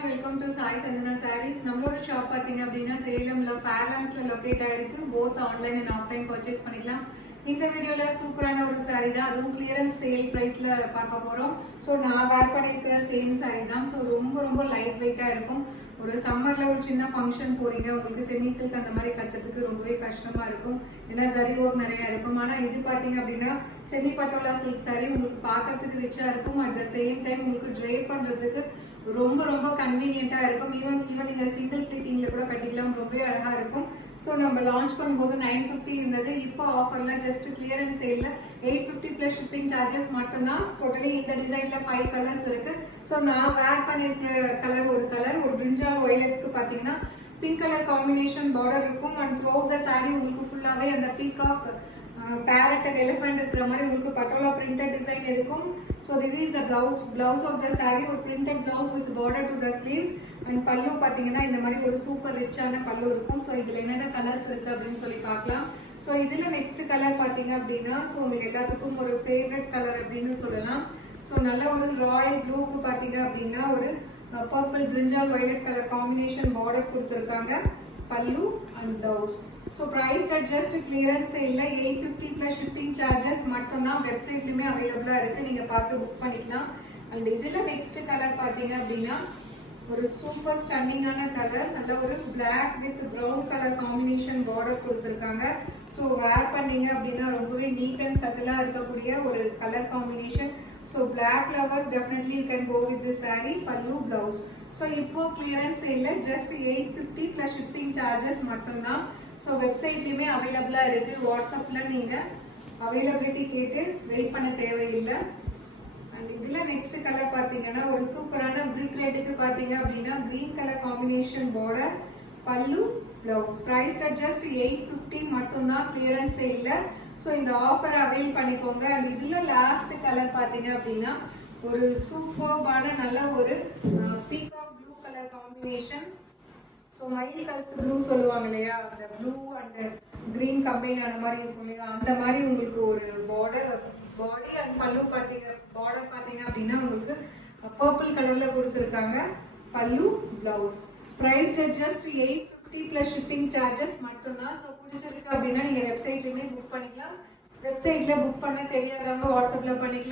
All welcome to Sai Sanjana sarees. நம்மளோட shop பார்த்தீங்க அப்படின்னா சேலம்ல ஃபேர்லாண்ட்ஸ்ல லொக்கேட் ஆயிருக்கு. Both online and offline purchase பண்ணிக்கலாம். இந்த வீடியோல சூப்பரான ஒரு சாரீ தான், அதுவும் கிளியரன்ஸ் சேல் பிரைஸ்ல பார்க்க போறோம். ஸோ நான் வேர் பண்ணியிருக்கிற சேம் சாரீ தான். ஸோ ரொம்ப லைட் வெயிட்டா இருக்கும். ஒரு சம்மர்ல ஒரு சின்ன ஃபங்க்ஷன் போறீங்க, உங்களுக்கு செமி சில்க் அந்த மாதிரி கட்டுறதுக்கு ரொம்பவே கஷ்டமா இருக்கும். ஏன்னா ஜரி ஒர்க் நிறைய இருக்கும். ஆனா இது பாத்தீங்க அப்படின்னா செமி பட்டோலா சில்க் சாரீ உங்களுக்கு பார்க்கறதுக்கு ரிச்சா இருக்கும். அட் த சேம் டைம் உங்களுக்கு ட்ரேப் பண்றதுக்கு ரொம்ப கன்வீனியன்ட்டா இருக்கும். ஈவன் நீங்க சிங்கிள் ப்ளீட்டிங்ல கூட கட்டிக்கலாம், ரொம்ப அழகா இருக்கும். ஸோ நம்ம லான்ச் பண்ணும்போது 950 இருந்தது. இப்போ ஆஃபர்ல ஜஸ்ட் கிளியரன்ஸ் சேல்ல 850 பிளஸ் ஷிப்பிங் சார்ஜஸ் மட்டும்தான். டோட்டலி இந்த டிசைன்ல 5 கலர்ஸ் இருக்கு. ஸோ நான் வேர் பண்ணிருக்கிற கலர் ஒரு பிரிஞ்சால் வயலட்க்கு பாத்தீங்கன்னா பிங்க் கலர் காம்பினேஷன் பார்டர் இருக்கும். அண்ட் த்ரூ த சாரீ உங்களுக்கு ஃபுல்லாவே அந்த பீகாக் பேரட் அண்ட் எலிஃபென்ட் இருக்கிற மாதிரி உங்களுக்கு பட்டோலா பிரிண்டட் டிசைன் இருக்கும். So this is the blouse of the sari. ஒரு printed blouse with border to the sleeves. And pallu பார்த்தீங்கன்னா இந்த மாதிரி ஒரு சூப்பர் ரிச்சான பல்லு இருக்கும். ஸோ இதில் என்னென்ன கலர்ஸ் இருக்கு அப்படின்னு சொல்லி பார்க்கலாம். ஸோ இதில் நெக்ஸ்ட் கலர் பார்த்தீங்க அப்படின்னா ஸோ உங்களுக்கு எல்லாத்துக்கும் ஒரு ஃபேவரட் கலர் அப்படின்னு சொல்லலாம். ஸோ நல்ல ஒரு ராயல் ப்ளூக்கு பார்த்தீங்க அப்படின்னா ஒரு பர்பிள் பிரிஞ்சால் வயலட் கலர் காம்பினேஷன் பார்டர் கொடுத்துருக்காங்க. Pallu and blouse. So price at just clearance இல்லை 850 ப்ளஸ் ஷிப்பிங் சார்ஜஸ் மட்டும்தான். வெப்சைட்லையுமே அவைலபிளாக இருக்குது, நீங்கள் பார்த்து புக் பண்ணிக்கலாம். அண்ட் இதில் நெக்ஸ்ட் கலர் பார்த்தீங்க அப்படின்னா ஒரு சூப்பர் ஸ்டன்னிங்கான கலர். நல்ல ஒரு black with brown colour combination border கொடுத்துருக்காங்க. ஸோ வேர் பண்ணீங்க அப்படின்னா ரொம்பவே நீட் அண்ட் சட்டிலாக இருக்கக்கூடிய ஒரு colour combination. So black lovers definitely you can go with this saree. Pallu blouse. So இப்போ கிளியரன்ஸ் இல்லை ஜஸ்ட் 850 ப்ளஸ் ஷிப்பிங் சார்ஜஸ் மட்டும்தான். ஸோ வெப்சைட்லையுமே அவைலபிளாக இருக்குது. வாட்ஸ்அப்பில் நீங்கள் அவைலபிலிட்டி கேட்டு வெயிட் பண்ண தேவையில்லை. அண்ட் இதில் நெக்ஸ்ட் கலர் பார்த்தீங்கன்னா ஒரு சூப்பரான பிரிக் ரெட்டுக்கு பார்த்தீங்க அப்படின்னா க்ரீன் கலர் காம்பினேஷன் பார்டர். பல்லு பிளவுஸ். ப்ரைஸ் அட் ஜஸ்ட் 850 மட்டும்தான். கிளியரன்ஸ் இல்லை. ஸோ இந்த ஆஃபரை அவைல் பண்ணிக்கோங்க. அண்ட் இதில் லாஸ்ட் கலர் பார்த்தீங்க அப்படின்னா ஒரு சூப்பர்பான நல்ல ஒரு peacock blue colour combination. So மயில் கலருக்கு ப்ளூ சொல்லுவாங்க இல்லையா, அந்த ப்ளூ அண்ட் கிரீன் கம்பைன் ஆன மாதிரி இருக்கும் இல்லையா, அந்த மாதிரி உங்களுக்கு ஒரு பாடி அண்ட் பல்லு பார்த்தீங்க பார்டர் பார்த்தீங்க அப்படின்னா உங்களுக்கு பர்பிள் கலர்ல கொடுத்துருக்காங்க. Pallu blouse. Price just 850 plus shipping charges மட்டும்தான். ஸோ பிடிச்சிருக்கு அப்படின்னா நீங்கள் வெப்சைட்லையுமே புக் பண்ணிக்கலாம். வெப்சைட்ல புக் பண்ண தெரியாதவங்க வாட்ஸ்அப்ல பண்ணிக்கலாம்.